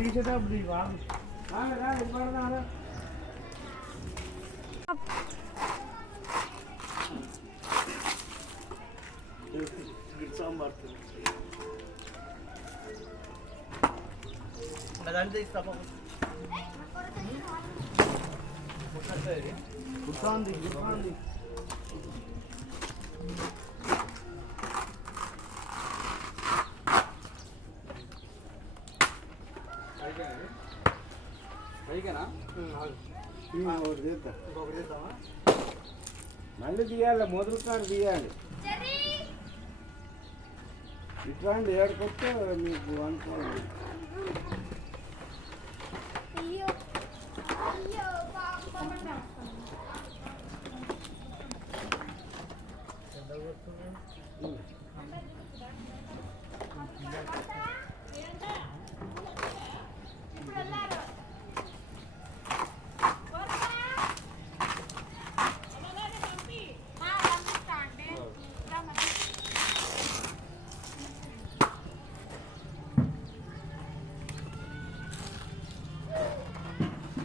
తీసేటప్పుడు సాంబార్ అదంటే ఇస్తా కుర్తాంది కుర్తాంది పైకేనా ఇంకొకటి చేద్దామా మళ్ళీ తీయాలి మొదలు కాడ తీయాలి ఇట్లాంటి ఏడుకొస్తే మీకు అనుకోవాలి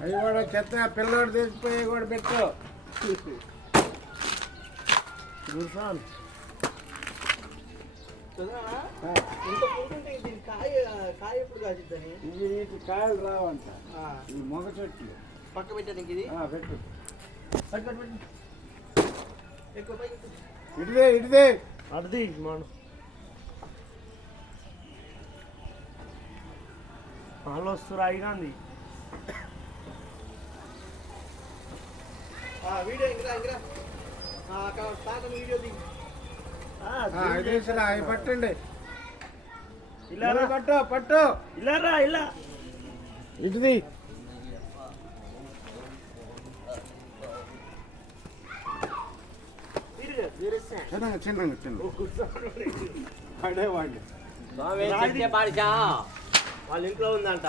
అవి కూడా చెత్త పిల్లడు తెచ్చిపోయి కూడా పెట్టు ఇది కాయలు రావంట ఈ మొగ చెట్లు పక్క పెట్టాను ఇది పెట్టు ఎక్కువ ఇటుదే ఇటుదే అడిది మనం వాళ్ళు వస్తారు అయినంది వీడియో ఇంగ్రా వీడియో దిగి అవి పట్టండి ఇలా పట్టు పట్టు ఇలా రా ఇలా ఇటుది చిన్నగా చిన్నగా చిన్న పడేవాడి వాళ్ళ ఇంట్లో ఉందంట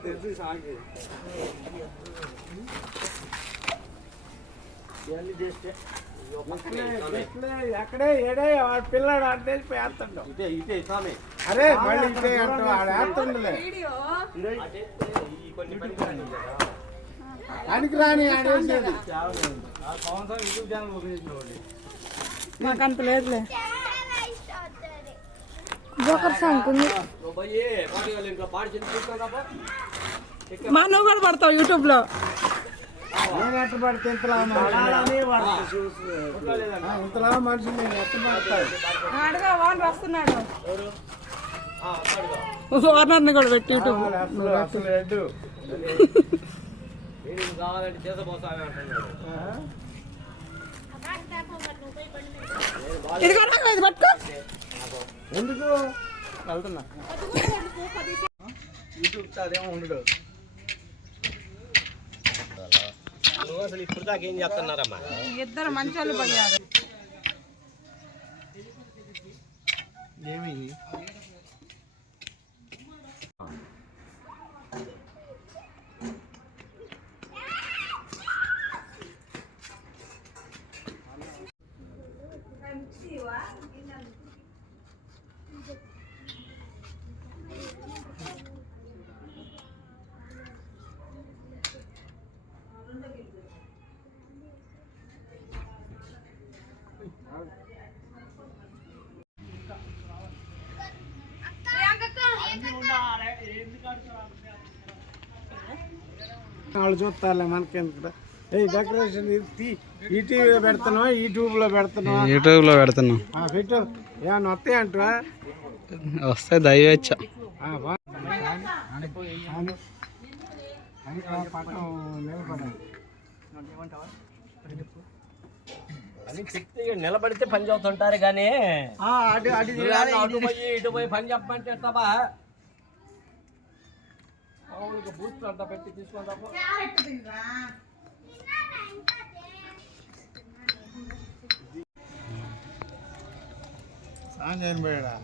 తెలుసు సాగి ఎక్కడే ఏడే వాడు పిల్లాడు అంటే వేస్తుండు అరే మళ్ళీ ఇటే అంటే వాడు వేస్తుండలే పనికి రాని ఆడేసేది మాకు అంత లేదులే మా నువ్వు కూడా పడతావు యూట్యూబ్ లో నేను ఎట్ట పడితే ఇంతలా మనిషి నేను ఎట్ట పడతాను అడగా వాడు వస్తున్నాడు ఓనర్ని కూడా పెట్టి యూట్యూబ్ అసలు రెడ్డు కావాలంటే చేసపోతామే అంటున్నాడు ఇది పట్టుకో ఎందుకు వెళ్తున్నా యూట్యూబ్ అదేమో ఉండడు అసలు ఇప్పుడు దాకా ఏం చేస్తున్నారమ్మా ఇద్దరు మంచి వాళ్ళు పోయారు ఏమి వాళ్ళు చూస్తారులే మనకెందుకు డెకరేషన్ ఈటీవీలో పెడుతున్నావా యూట్యూబ్లో పెడుతున్నావా యూట్యూబ్లో పెడుతున్నాం పెట్టు ఏమన్నా వస్తాయి అంటావా వస్తే దయవచ్చ నిలబడితే పని చదువుతుంటారు కానీ ఇటు పోయి పని చెప్పమంటే ఎట్టాబా బూత్ అంతా పెట్టి తీసుకుంటాము సాంగ్ ఏం పోయాడా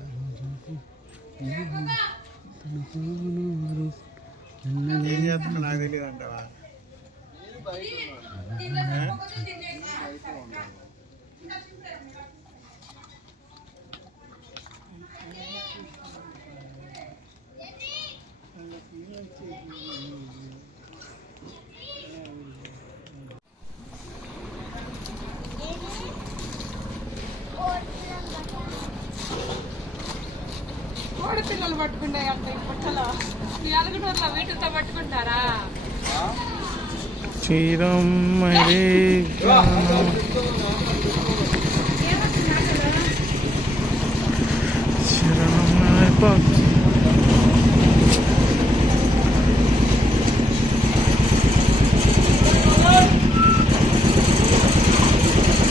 ఏం చేస్తున్నా నాకు తెలియదు అంటావా? కోడి పిల్లలు పట్టుకుంటే అంత పుట్టలో మీ అలుగునూరులో వీటితో పట్టుకుంటారా?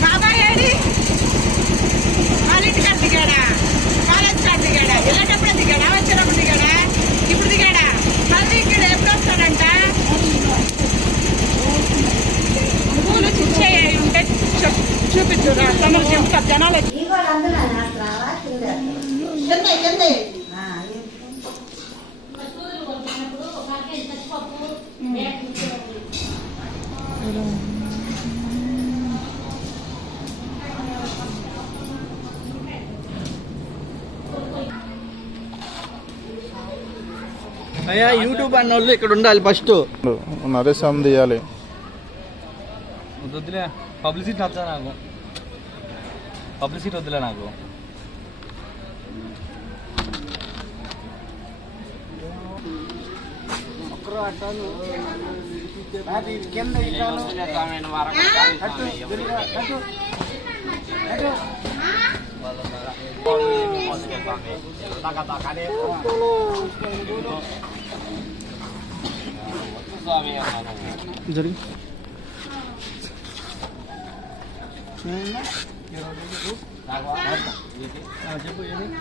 బాబాయ్ ఏడి? వాళ్ళ ఇంటికాడ దిగాడా? కాలేజ్ కాడ దిగాడా? వెళ్ళేటప్పుడు దిగాడా? వచ్చేటప్పుడు దిగాడా? ఇప్పుడు దిగాడా? మళ్ళీ ఇక్కడ ఎప్పుడు వస్తాడంట? పూలు చిచ్చే ఉంటే చూపించు తమకు చెప్తా జనాలు అయ్యా యూట్యూబ్ అన్న వాళ్ళు ఇక్కడ ఉండాలి ఫస్ట్. నరేశం తీయాలి. వద్దులే పబ్లిసిటీ నచ్చా నాకు. పబ్లిసిటీ వద్దులే నాకు. కింద జరిగి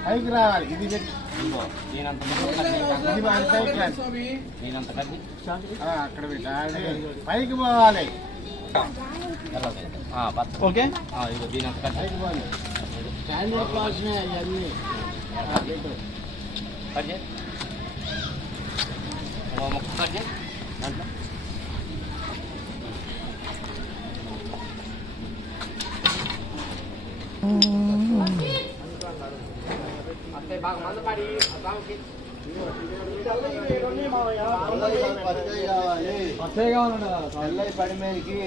పైకి రావాలి. ఇది అక్కడ పైకి పోవాలి. ఓకే పైకి పోవాలి. స్టాండర్డ్ క్లాస్నే అవన్నీ. పడి మీదకి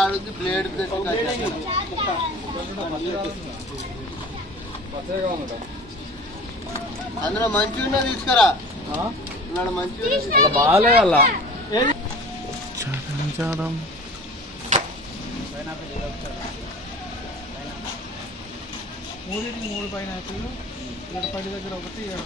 ఆడుంది ప్లేట్ అందులో మంచిగా తీసుకురా. మంచిగా బాగాలే అలా మూడింటికి 3 పైనాపిల్, 7 దగ్గర ఒకటి, 7